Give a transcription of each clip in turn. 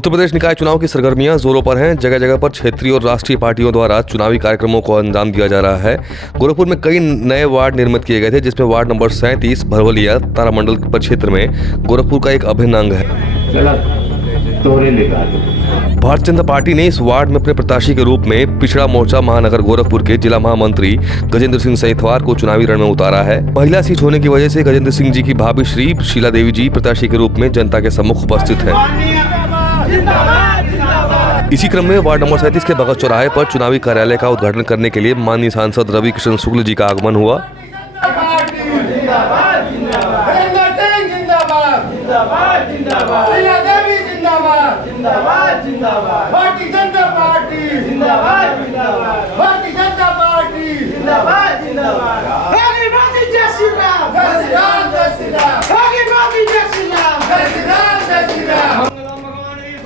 उत्तर प्रदेश निकाय चुनाव की सरगर्मियां जोरों पर हैं। जगह जगह पर क्षेत्रीय और राष्ट्रीय पार्टियों द्वारा चुनावी कार्यक्रमों को अंजाम दिया जा रहा है। गोरखपुर में कई नए वार्ड निर्मित किए गए थे, जिसमें वार्ड नंबर 37 भरवलिया तारामंडल परिक्षेत्र में गोरखपुर का एक अभिन्न अंग है। भारतीय जनता पार्टी ने इस वार्ड में अपने प्रत्याशी के रूप में पिछड़ा मोर्चा महानगर गोरखपुर के जिला महामंत्री गजेंद्र सिंह सहितवार को चुनावी रण में उतारा है। महिला सीट होने की वजह से गजेंद्र सिंह जी की भाभी श्री शीला देवी जी प्रत्याशी के रूप में जनता के सम्मुख उपस्थित हैं। इसी क्रम में वार्ड नंबर 37 के भगत चौराहे पर चुनावी कार्यालय का उद्घाटन करने के लिए माननीय सांसद रवि किशन शुक्ल जी का आगमन हुआ।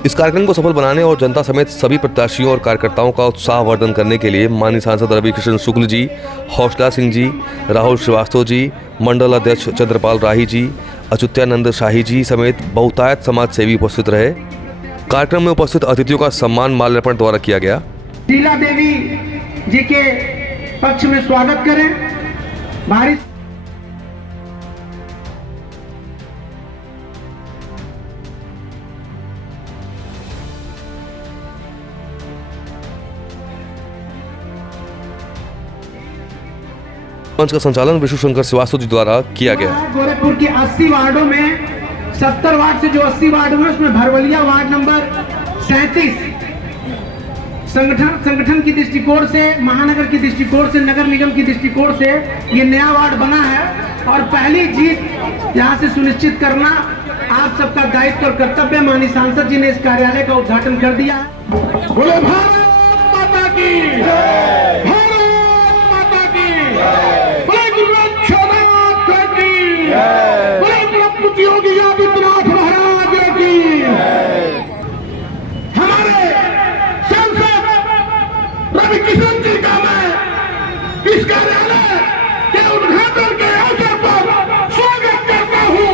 इस कार्यक्रम को सफल बनाने और जनता समेत सभी प्रत्याशियों और कार्यकर्ताओं का उत्साहवर्धन करने के लिए माननीय सांसद रवि किशन शुक्ल जी, हौसला सिंह जी, राहुल श्रीवास्तव जी, मंडल अध्यक्ष चंद्रपाल राही जी, अच्युतानंद शाही जी समेत बहुतायत समाज सेवी उपस्थित रहे। कार्यक्रम में उपस्थित अतिथियों का सम्मान माल्यार्पण द्वारा किया गया। शीला देवी जी के पक्ष में स्वागत करें। भारी मंच का संचालन विष्णु शंकर श्रीवास्तव जी द्वारा किया गया। गोरखपुर के 80 वार्डों में 70 वार्ड से जो 80 वार्ड हुए उसमें भरवलिया वार्ड नंबर 37 संगठन की दृष्टिकोण से, महानगर की दृष्टिकोण से, नगर निगम की दृष्टिकोण से ये नया वार्ड बना है और पहली जीत यहाँ से सुनिश्चित करना आप सबका दायित्व और कर्तव्य। माननीय सांसद जी ने इस कार्यालय का उद्घाटन कर दिया। बोले भारत माता की जय, भारत माता की जय, योगी आदित्यनाथ महाराज की। हमारे सांसद रवि किशन जी का मैं इस कार्यालय के उद्घाटन के अवसर पर स्वागत करता हूँ,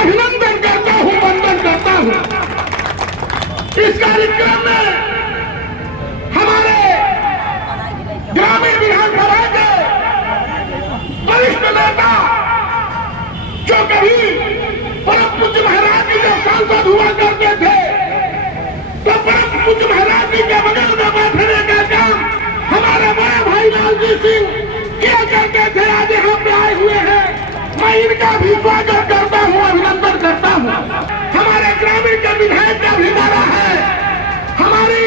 अभिनंदन करता हूँ, वंदन करता हूँ। इस कार्यक्रम में हमारे ग्रामीण विधानसभा के वरिष्ठ नेता जो कभी परम पूज्य महाराज जी जब सांसद हुआ करते थे तो परम पूज्य महाराज जी के बगल में बैठने का काम हमारे बड़े भाई लालजी सिंह किया करते थे। आज यहाँ पे आए हुए हैं, मैं इनका भी स्वागत करता हूँ, अभिनंदन करता हूँ। हमारे ग्रामीण के विधायक का भी नारा है, हमारी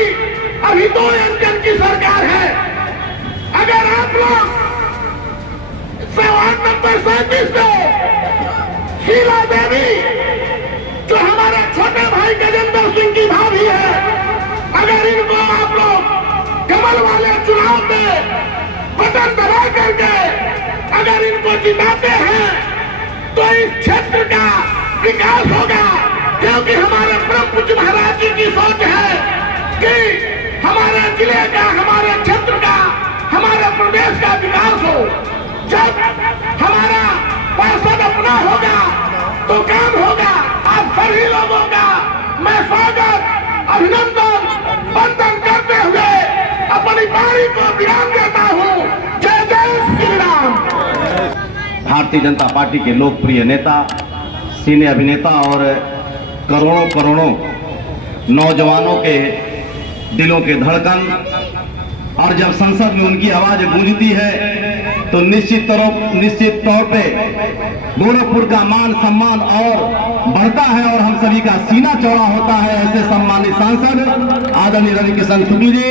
अभी 2 इंजन की सरकार है। अगर आप लोग वार्ड नंबर 37 से शीला देवी जो हमारे छोटे भाई गजेंद्र सिंह की भाभी है, अगर इनको आप लोग कमल वाले चुनाव में बटन दबा करके अगर इनको जिताते हैं तो इस क्षेत्र का विकास होगा। क्योंकि हमारे परम पूज्य महाराज जी की सोच है कि हमारे जिले का, हमारे क्षेत्र का, हमारे प्रदेश का विकास हो। जब हमारा पार्षद अपना होगा तो काम होगा। आप सभी लोगों का मैं स्वागत, अभिनंदन, वंदन करते हुए अपनी पारी को विराम देता हूँ। जय जय श्री राम। भारतीय जनता पार्टी के लोकप्रिय नेता, सिने अभिनेता और करोड़ों करोड़ों नौजवानों के दिलों के धड़कन, और जब संसद में उनकी आवाज गूंजती है तो निश्चित तौर पे गोरखपुर का मान सम्मान और बढ़ता है और हम सभी का सीना चौड़ा होता है। ऐसे सम्मानित सांसद आदरणीय रवि किशन शुक्ल जी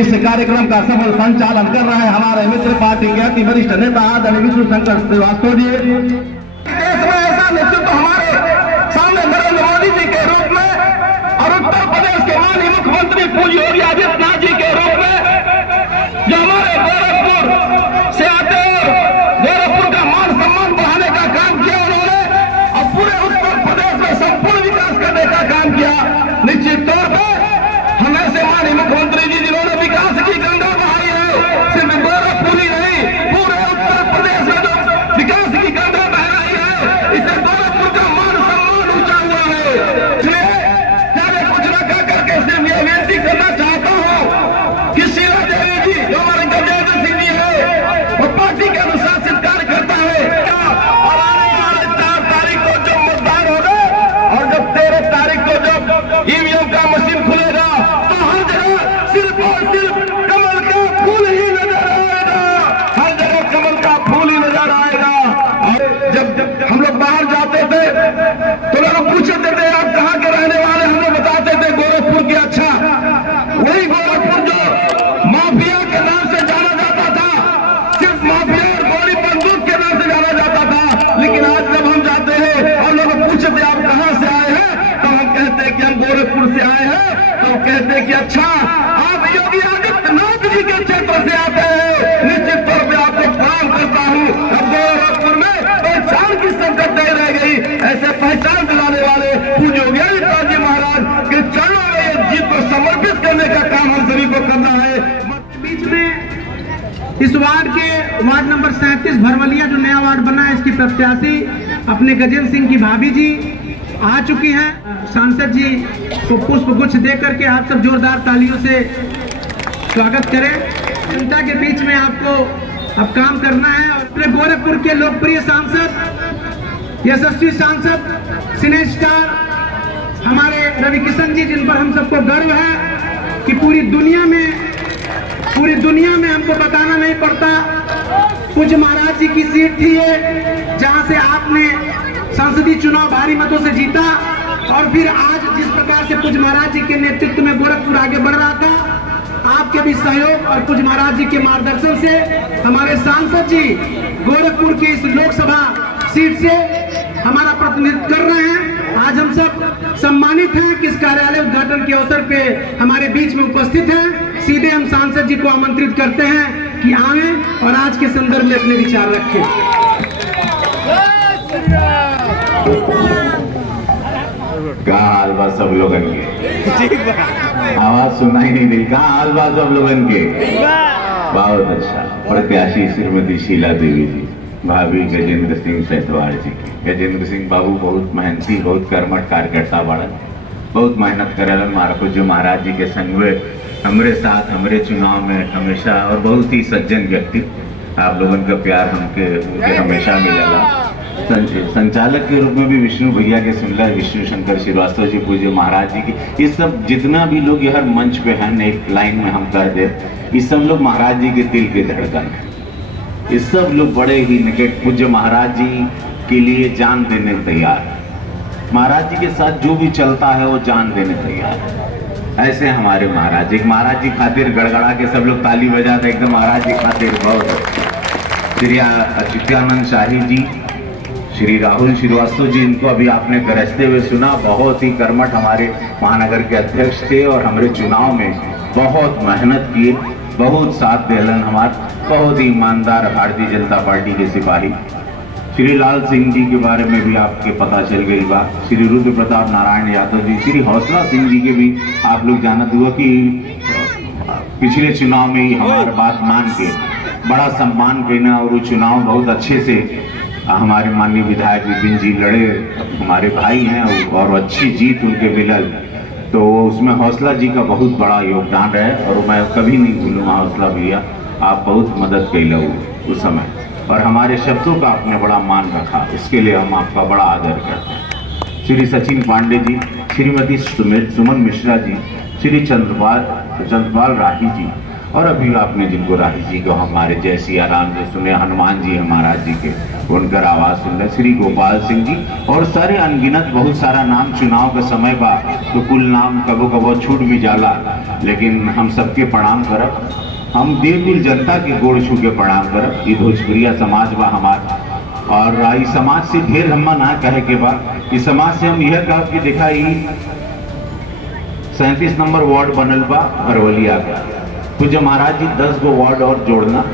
इस कार्यक्रम का सफल संचालन कर रहे हैं। हमारे मित्र पार्टी के अति वरिष्ठ नेता आदरणीय विष्णु शंकर श्रीवास्तव जी। देश में ऐसा नेतृत्व हमारे सामने नरेंद्र मोदी जी के रूप में और उत्तर प्रदेश के माननीय मुख्यमंत्री पूज्य योगी आदित्यनाथ जी के रूप में जो हमारे गोरखपुर से आते और गोरखपुर का मान सम्मान बढ़ाने का काम किया उन्होंने और पूरे उत्तर प्रदेश में संपूर्ण विकास करने का काम किया। निश्चित तौर पर हम ऐसे माननीय मुख्यमंत्री जी जिन्होंने विकास की गंगा बहाई है, सिर्फ गोरखपुर ही नहीं पूरे उत्तर प्रदेश में जो विकास की गंगा बह रही है, इससे गोरखपुर का मान सम्मान ऊंचा हुआ है। हम गोरखपुर से आए हैं तो कहते हैं कि अच्छा आप योगी आदित्यनाथ जी के क्षेत्र से आते हैं, निश्चित तौर पे आपको प्रणाम करता हूँ। अब गोरखपुर में पहचान की संकट नहीं रह गई, ऐसे पहचान दिलाने वाले पूज्य योगी आदित्यनाथ जी महाराज के चरणों में ये जीत को समर्पित करने का काम हम सभी को करना है। बीच में इस वार्ड के वार्ड नंबर 37 भरवलिया जो नया वार्ड बना है, इसकी प्रत्याशी अपने गजेंद्र सिंह की भाभी जी आ चुकी हैं। सांसद जी को पुष्प गुच्छ दे करके आप सब जोरदार तालियों से स्वागत करें। जनता के बीच में आपको अब काम करना है और अपने गोरखपुर के लोकप्रिय सांसद, यशस्वी सांसद, सिने स्टार हमारे रवि किशन जी, जिन पर हम सबको गर्व है कि पूरी दुनिया में हमको बताना नहीं पड़ता, पूज्य महाराज जी की सीट थी ये, जहां से आपने संसदीय चुनाव भारी मतों से जीता और फिर आज जिस प्रकार से पूज्य महाराज जी के नेतृत्व में गोरखपुर आगे बढ़ रहा था, आपके भी सहयोग और पूज्य महाराज जी के मार्गदर्शन से हमारे सांसद जी गोरखपुर की इस लोकसभा सीट से हमारा प्रतिनिधित्व कर रहे हैं। आज हम सब सम्मानित हैं कि इस कार्यालय उद्घाटन के अवसर पे हमारे बीच में उपस्थित हैं। सीधे हम सांसद जी को आमंत्रित करते हैं कि आएं और आज के संदर्भ में अपने विचार रखें। कहा हाल बा सब लोगन के, आवाज सुनाई नहीं दी। कहा हाल बा सब लोगन के, बहुत अच्छा। प्रत्याशी श्रीमती शीला देवी जी, भाभी गजेंद्र सिंह सैतवाड़ जी की। गजेंद्र सिंह बाबू बहुत मेहनती, बहुत कर्मठ कार्यकर्ता बड़न, बहुत मेहनत करेलन। हमारा पूज्य महाराज जी के संग में हमरे साथ हमरे चुनाव में हमेशा, और बहुत ही सज्जन व्यक्ति, आप लोगों का प्यार हमके हमेशा मिलेगा। संचालक के रूप में भी विष्णु भैया के सुनला, विष्णु शंकर श्रीवास्तव जी, पूज्य महाराज जी की, ये सब जितना भी लोग हर मंच पे हैं, एक लाइन में हम कह दे, ये सब लोग महाराज जी के दिल के धड़कन है। ये सब लोग बड़े ही निकट पूज्य महाराज जी के लिए जान देने तैयार है। महाराज जी के साथ जो भी चलता है वो जान देने तैयार है। ऐसे हमारे महाराज जी, महाराज जी खातिर गड़गड़ा के सब लोग ताली बजाते एकदम महाराज जी खातिर। बहुत श्री अच्युतानंद शाही जी, श्री राहुल श्रीवास्तव जी, इनको अभी आपने गरजते हुए सुना, बहुत ही कर्मठ हमारे महानगर के अध्यक्ष थे और हमारे चुनाव में बहुत मेहनत किए, बहुत साथ देलन हमारे, बहुत ही ईमानदार भारतीय जनता पार्टी के सिपाही। श्री लाल सिंह जी के बारे में भी आपके पता चल गई बात, श्री रुद्र प्रताप नारायण यादव जी, श्री हौसला सिंह जी के भी आप लोग जानते हुआ कि पिछले चुनाव में ही हमारी बात मान के बड़ा सम्मान करना और वो चुनाव बहुत अच्छे से हमारे माननीय विधायक विपिन जी लड़े, हमारे भाई हैं और अच्छी जीत उनके मिलल, तो उसमें हौसला जी का बहुत बड़ा योगदान रहे और मैं कभी नहीं भूलूंगा। हौसला भैया, आप बहुत मदद कैल उस समय और हमारे शब्दों का आपने बड़ा मान रखा, इसके लिए हम आपका बड़ा आदर करते हैं। श्री सचिन पांडे जी, श्रीमती सुमन मिश्रा जी, श्री चंद्रपाल राही जी, और अभी आपने जिनको राही जी को हमारे जय सिया राम जो सुने, हनुमान जी महाराज जी के उनकर आवाज़ सुन रहे, श्री गोपाल सिंह जी और सारे अनगिनत बहुत सारा नाम। चुनाव का समय बा तो कुल नाम कबो कबो छूट भी जाला, लेकिन हम सबके प्रणाम करब, हम दिल दिल जनता के गोड़ छू के प्रणाम करब। ये भोजपुरिया समाज बा हमार, और इस समाज से ढेर हम ना कहे के बा, इस समाज से हम यह कह कि देखा 37 नंबर वार्ड बनल बा भरवलिया का, पूज्य महाराज जी 10 गो वार्ड और जोड़ना,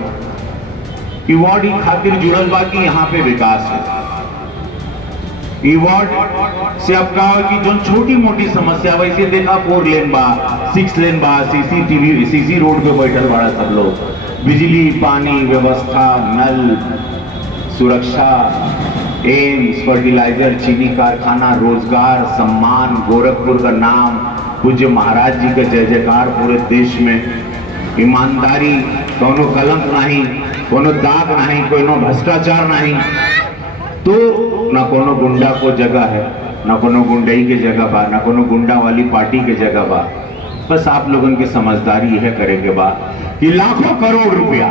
ये वार्ड ही खातिर जुड़ल बा कि यहाँ पे विकास हो। ये वार्ड से अब कहा कि जो छोटी मोटी समस्या वैसे देखा 4 लेन बा, 6 लेन बा, सीसी रोड पे बैठल बड़ा सब लोग, बिजली पानी व्यवस्था, नल सुरक्षा, एम्स, फर्टिलाइजर, चीनी कारखाना, रोजगार, सम्मान, गोरखपुर का नाम, पूज्य महाराज जी का जय जयकार पूरे देश में, ईमानदारी, कोनो कलंक नहीं, कोनो दाग नहीं, कोनो भ्रष्टाचार नहीं, तो ना कोनो गुंडा को जगह है, ना कोनो गुंडई के जगह बा, ना कोनो गुंडा वाली पार्टी के जगह बा। बस आप लोगों की समझदारी यह करे के बाद कि लाखों करोड़ रुपया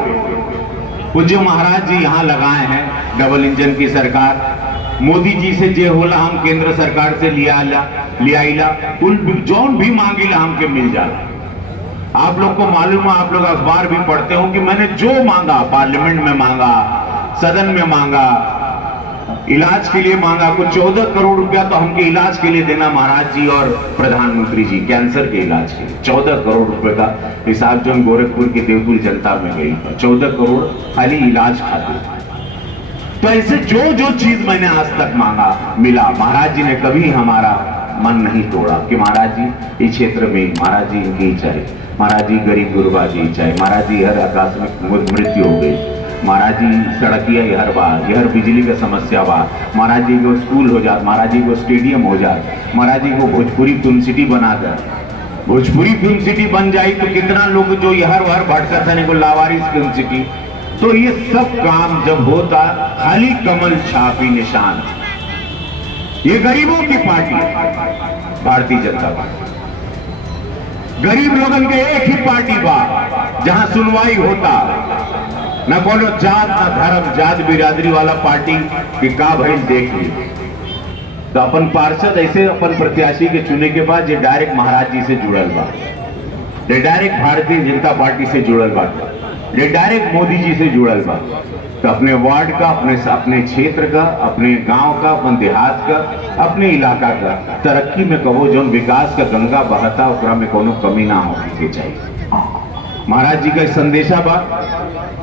पूज्य महाराज जी यहाँ लगाए हैं, डबल इंजन की सरकार, मोदी जी से जे होला हम केंद्र सरकार से लिया कुल जौन भी मांगिला हमके मिल जाला। आप लोग को मालूम है, आप लोग अखबार भी पढ़ते हो कि मैंने जो मांगा, पार्लियामेंट में मांगा, सदन में मांगा, इलाज के लिए मांगा कुछ 14 करोड़ रुपया तो हमके इलाज के लिए देना महाराज जी और प्रधानमंत्री जी, कैंसर के इलाज के लिए 14 करोड़ रुपए का हिसाब जो गोरखपुर की देवपुर जनता में गई, 14 करोड़ खाली इलाज खातिर। तो ऐसे जो जो चीज मैंने आज तक मांगा मिला। महाराज जी ने कभी हमारा मन नहीं तोड़ा कि महाराज जी इस क्षेत्र में महाराज जी इनकी चाहे, महाराज जी गरीब गुरबा जी चाहे, महाराज जी हर आकस्मिक मृत्यु हो गई, महाराज जी सड़किया हर बार यहर बिजली का समस्या बा, महाराज जी को स्कूल हो जात, महाराज जी को स्टेडियम हो जाए, महाराज जी को भोजपुरी फिल्म सिटी बना दे। भोजपुरी फिल्म सिटी बन जाए तो कितना लोग जो यहर वहर भटका था को लावारिस फिल्म सिटी। तो ये सब काम जब होता खाली कमल छापी निशान। ये गरीबों की पार्टी भारतीय जनता पार्टी, गरीब लोगों के एक ही पार्टी बा जहां सुनवाई होता, न कोनो जात न धर्म जात बिरादरी वाला पार्टी की का भाई देख ली। तो अपन पार्षद ऐसे अपन प्रत्याशी के चुने के बाद ये डायरेक्ट महाराज जी से जुड़ल बा, ये डायरेक्ट भारतीय जनता पार्टी से जुड़ल बा, ये डायरेक्ट मोदी जी से जुड़ल बा। तो अपने वार्ड का, अपने क्षेत्र का, अपने गांव का, अपने देहात का, अपने इलाका का तरक्की में कहो जो विकास का गंगा बहता ओकरा में कोनो कमी ना होने के चाहिए। महाराज जी का संदेशा बा,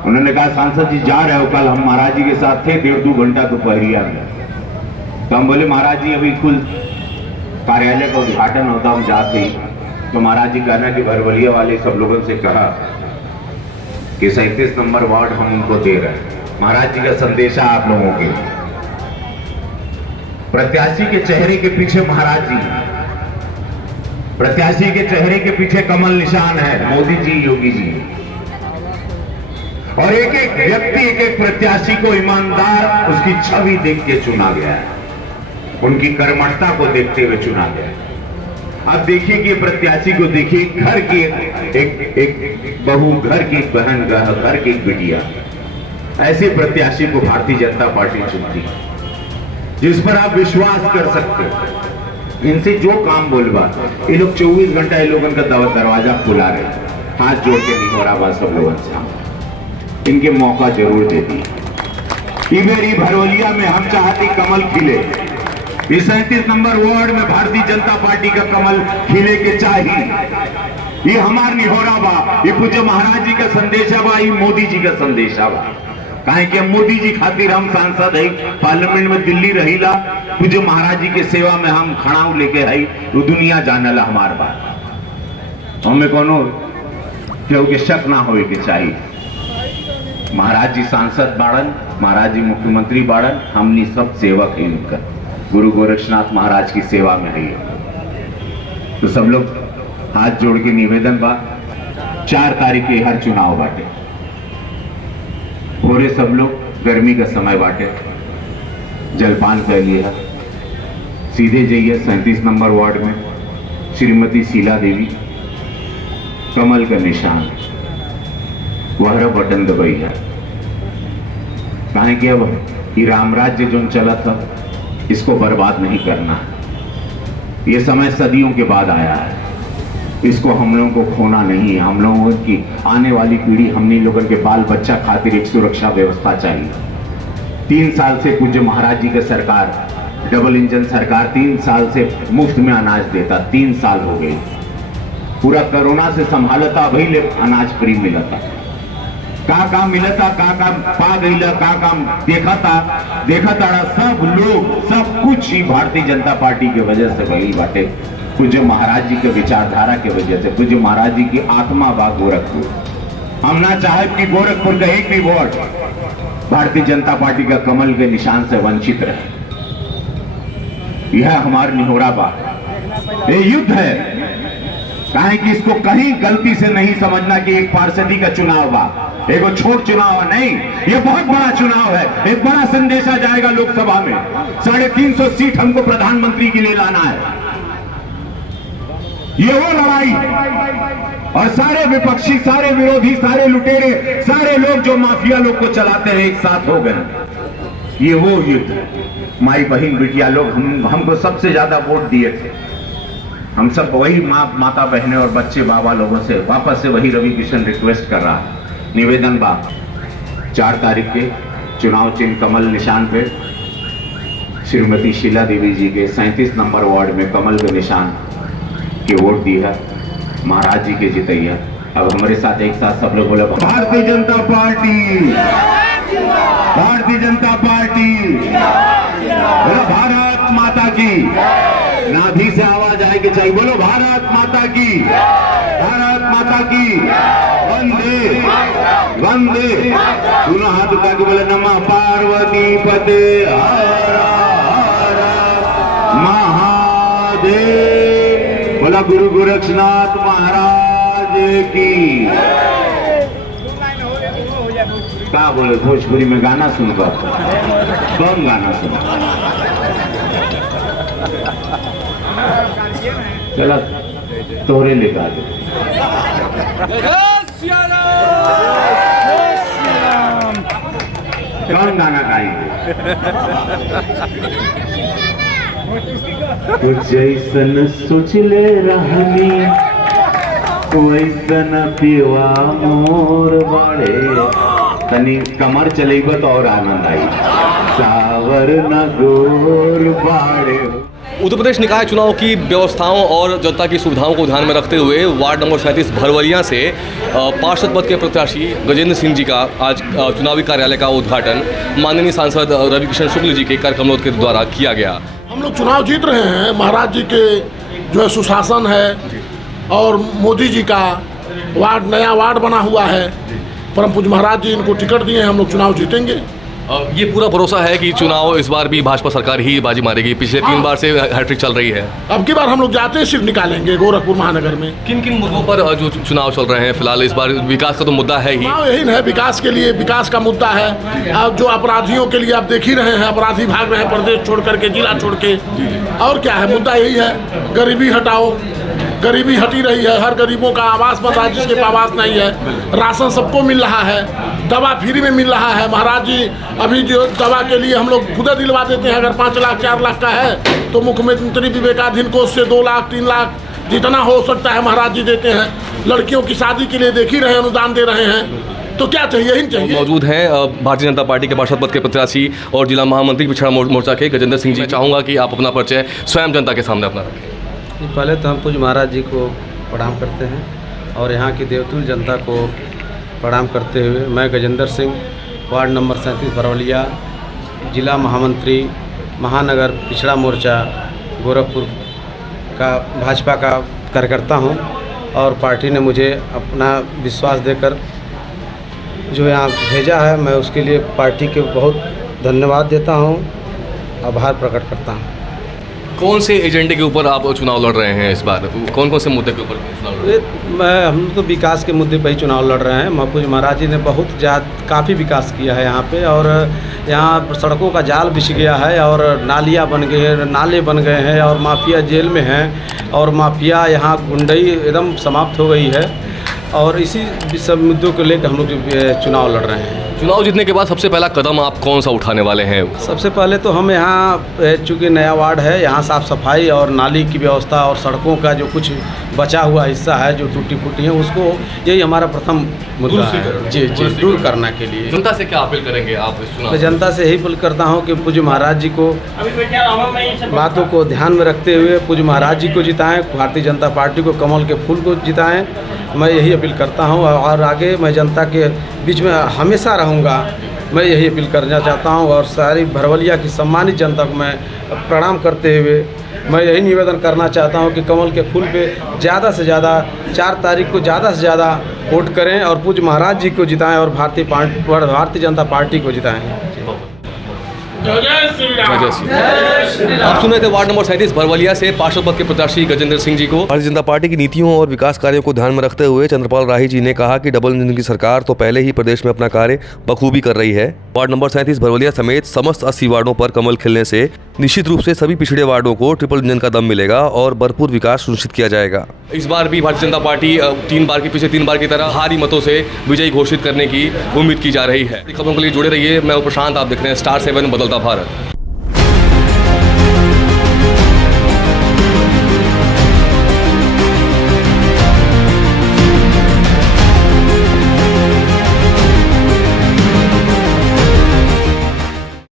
उन्होंने कहा सांसद जी जा रहे हो, कल हम महाराज जी के साथ थे 1.5-2 घंटा दोपहरिया में। तो हम बोले महाराज जी अभी कुल कार्यालय का उद्घाटन होता, हम जाते ही तो महाराज जी कहना कि भरवलिया वाले सब लोगों से कहा कि 37 नंबर वार्ड हम उनको दे रहे हैं। महाराज जी का संदेशा आप लोगों के प्रत्याशी के चेहरे के पीछे महाराज जी, प्रत्याशी के चेहरे के पीछे कमल निशान है मोदी जी, योगी जी। और एक एक व्यक्ति, एक एक प्रत्याशी को ईमानदार उसकी छवि देख के चुना गया है, उनकी कर्मठता को देखते हुए चुना गया है। अब देखिए कि प्रत्याशी को देखिए, घर की एक बहू, घर की एक बहन, घर की एक बिटिया, ऐसे प्रत्याशी को भारतीय जनता पार्टी चुनती है जिस पर आप विश्वास कर सकते हो। इनसे जो काम बोलवा ये लोग 24 घंटा ये लोगों का दरवाजा खुला रहे, हाथ जोड़ के नहीं हो रहा सब लोगों से इनके मौका जरूर देती है। मेरी भरोलिया में हम चाहती कमल खिले, इस 37 नंबर वार्ड में भारतीय जनता पार्टी का कमल खिले के चाहिए। ये हमार निहोरा बा, ये पूज्य महाराज जी का संदेशा बा, ये मोदी जी का संदेशा बा। काहे कि मोदी जी खातिर हम सांसद है, पार्लियामेंट में दिल्ली रहीला, पूज्य महाराज जी के सेवा में हम खड़ाऊ लेके आई, तो दुनिया जानला हमार बात, हमें कोनो केहू के शक ना होए के चाहिए। महाराज जी सांसद बाड़न, महाराज जी मुख्यमंत्री बाड़न, हमनी सब सेवक हैं इनका, गुरु गोरक्षनाथ महाराज की सेवा में है। तो सब लोग हाथ जोड़ के निवेदन बा, 4 तारीख के हर चुनाव बाटे, पूरे सब लोग गर्मी का समय बाटे, जलपान कर लिया, सीधे जाइए 37 नंबर वार्ड में श्रीमती शीला देवी, कमल का निशान, वह बटन दबाई है। कहा कि अब ये राम राज्य जो चला था इसको बर्बाद नहीं करना है, ये समय सदियों के बाद आया है, इसको हम लोगों को खोना नहीं है। हम लोगों की आने वाली पीढ़ी, हमने लोगों के बाल बच्चा खातिर एक सुरक्षा व्यवस्था चाहिए। 3 साल से पूज्य महाराज जी का सरकार, डबल इंजन सरकार 3 साल से मुफ्त में अनाज देता, 3 साल हो गए, पूरा कोरोना से संभालता, वही ले अनाज फ्री मिलता, का काम मिलता, का काम पा गई, का काम देखा था सब लोग, सब कुछ ही भारतीय जनता पार्टी की वजह से वही बाटे, पूज्य महाराज जी के विचारधारा की वजह से। पूज्य महाराज जी की आत्मा बा गोरखपुर। हम ना चाहे कि गोरखपुर का एक भी वोट भारतीय जनता पार्टी का कमल के निशान से वंचित रहे, यह हमारी निहोरा बा। ये युद्ध है, कहे कि इसको कहीं गलती से नहीं समझना कि एक पार्षदी का चुनाव बा, एक छोट चुनाव नहीं, ये बहुत बड़ा चुनाव है। एक बड़ा संदेशा जाएगा लोकसभा में, 350 सीट हमको प्रधानमंत्री के लिए लाना है। ये वो लड़ाई, और सारे विपक्षी, सारे विरोधी, सारे लुटेरे, सारे लोग जो माफिया लोग को चलाते हैं एक साथ हो गए। ये वो युद्ध है। माई बहन बिटिया लोग हमको सबसे ज्यादा वोट दिए थे, हम सब वही माता बहनें और बच्चे बाबा लोगों से वापस से वही रवि किशन रिक्वेस्ट कर रहा है, निवेदन बा, 4 तारीख के चुनाव चिन्ह कमल निशान पे श्रीमती शीला देवी जी के 37 नंबर वार्ड में कमल के निशान के वोट दी है, महाराज जी के जितैया। अब हमारे साथ एक साथ सब लोग बोले भारतीय जनता पार्टी, भारतीय जनता पार्टी, बोलो भारत माता की। नाभि से आवाज आएगी चाहिए, बोलो भारत माता की, भारत माता की। वंदे वंदे, दोनों हाथ उठा के बोले नमः पार्वती पते हर हर महादेव। बोला गुरु गोरक्षनाथ महाराज की। क्या बोले भोजपुरी में गाना सुनकर, कौन गाना सुन। चला तोरे लिखा दे। कौन गाना गाएंगे? कुछ ऐसन सोच ले रहनी, वैसन पीवा मोर बड़े। तनी कमर चलेब तो और आनंद आई। सावर न गोर बाड़े। उत्तर प्रदेश निकाय चुनाव की व्यवस्थाओं और जनता की सुविधाओं को ध्यान में रखते हुए वार्ड नंबर 37 भरवलिया से पार्षद पद के प्रत्याशी गजेंद्र सिंह जी का आज चुनावी कार्यालय का उद्घाटन माननीय सांसद रवि किशन शुक्ल जी के कार्यक्रमों के द्वारा किया गया। हम लोग चुनाव जीत रहे हैं, महाराज जी के जो है सुशासन है और मोदी जी का वार्ड, नया वार्ड बना हुआ है। परम पूज्य महाराज जी इनको टिकट दिए हैं, हम लोग चुनाव जीतेंगे। ये पूरा भरोसा है कि चुनाव इस बार भी भाजपा सरकार ही बाजी मारेगी। पिछले 3 बार से हैट्रिक चल रही है। अब की बार हम लोग जाते हैं सिर्फ निकालेंगे गोरखपुर महानगर में। किन किन मुद्दों पर जो चुनाव चल रहे हैं फिलहाल? इस बार विकास का तो मुद्दा है ही। चुनाव यही है, विकास के लिए, विकास का मुद्दा है। अब जो अपराधियों के लिए आप देख ही रहे हैं, अपराधी भाग रहे हैं प्रदेश छोड़ करके, जिला छोड़ के। और क्या है मुद्दा? यही है गरीबी हटाओ। गरीबी हटी रही है, हर गरीबों का आवास बन रहा है जिसके आवास नहीं है। राशन सबको मिल रहा है, दवा फ्री में मिल रहा है। महाराज जी अभी जो दवा के लिए हम लोग खुद दिलवा देते हैं। अगर 5 लाख 4 लाख का है तो मुख्यमंत्री विवेकाधीन कोष से 2 लाख 3 लाख जितना हो सकता है महाराज जी देते हैं। लड़कियों की शादी के लिए देख ही रहे हैं, अनुदान दे रहे हैं। तो क्या चाहिए? यही चाहिए। मौजूद हैं भारतीय जनता पार्टी के पार्षद पद के प्रत्याशी और जिला महामंत्री पिछड़ा मोर्चा के गजेंद्र सिंह जी। चाहूँगा कि आप अपना परिचय स्वयं जनता के सामने अपना रखें। पहले तो हम पूज्य महाराज जी को प्रणाम करते हैं और यहाँ की देवतुल जनता को प्रणाम करते हुए मैं गजेंद्र सिंह, वार्ड नंबर 37 भरवलिया, जिला महामंत्री, महानगर पिछड़ा मोर्चा गोरखपुर का भाजपा का कार्यकर्ता हूँ। और पार्टी ने मुझे अपना विश्वास देकर जो यहाँ भेजा है, मैं उसके लिए पार्टी के बहुत धन्यवाद देता हूँ, आभार प्रकट करता हूँ। कौन से एजेंडे के ऊपर आप चुनाव लड़ रहे हैं इस बार? कौन कौन से मुद्दे के ऊपर चुनाव लड़ रहे हैं? हम तो विकास के मुद्दे पर ही चुनाव लड़ रहे हैं। महफूज महाराज जी ने बहुत काफ़ी विकास किया है यहाँ पे, और यहाँ सड़कों का जाल बिछ गया है और नालियाँ बन गए हैं, नाले बन गए हैं और माफिया जेल में हैं और माफिया यहाँ गुंडई एकदम समाप्त हो गई है। और इसी सब मुद्दों को लेकर हम लोग चुनाव लड़ रहे हैं। चुनाव जीतने के बाद सबसे पहला कदम आप कौन सा उठाने वाले हैं? सबसे पहले तो हम यहाँ चूँकि नया वार्ड है, यहाँ साफ़ सफाई और नाली की व्यवस्था और सड़कों का जो कुछ बचा हुआ हिस्सा है जो टूटी फूटी है, उसको यही हमारा प्रथम मुद्दा है। जी दूर करने के लिए जनता से क्या अपील करेंगे आप इस चुनाव? तो जनता से यही अपील करता हूँ कि पूज्य महाराज जी को बातों को ध्यान में रखते हुए पूज्य महाराज जी को जिताएं, भारतीय जनता पार्टी को, कमल के फूल को जिताएं। मैं यही अपील करता हूं और आगे मैं जनता के बीच में हमेशा रहूंगा। मैं यही अपील करना चाहता हूं और सारी भरवलिया की सम्मानित जनता को मैं प्रणाम करते हुए मैं यही निवेदन करना चाहता हूं कि कमल के फूल पे ज़्यादा से ज़्यादा 4 तारीख को ज़्यादा से ज़्यादा वोट करें और पूज्य महाराज जी को जिताएं और भारतीय जनता पार्टी को जिताएं। आप सुन रहे थे वार्ड नंबर 37 भरवलिया से पार्षद पद के प्रत्याशी गजेंद्र सिंह जी को। भारतीय जनता पार्टी की नीतियों और विकास कार्यों को ध्यान में रखते हुए चंद्रपाल राही जी ने कहा कि डबल इंजन की सरकार तो पहले ही प्रदेश में अपना कार्य बखूबी कर रही है। वार्ड नंबर 37 भरवलिया समेत समस्त 80 वार्डों पर कमल खिलने से निश्चित रूप से सभी पिछड़े वार्डों को ट्रिपल इंजन का दम मिलेगा और भरपूर विकास सुनिश्चित किया जाएगा। इस बार भी भारतीय जनता पार्टी 3 बार की पिछले 3 बार की तरह भारी मतों से विजयी घोषित करने की उम्मीद की जा रही है। खबरों के लिए जुड़े रहिए। मैं प्रशांत, आप देख रहे हैं स्टार 7 बदलता भारत।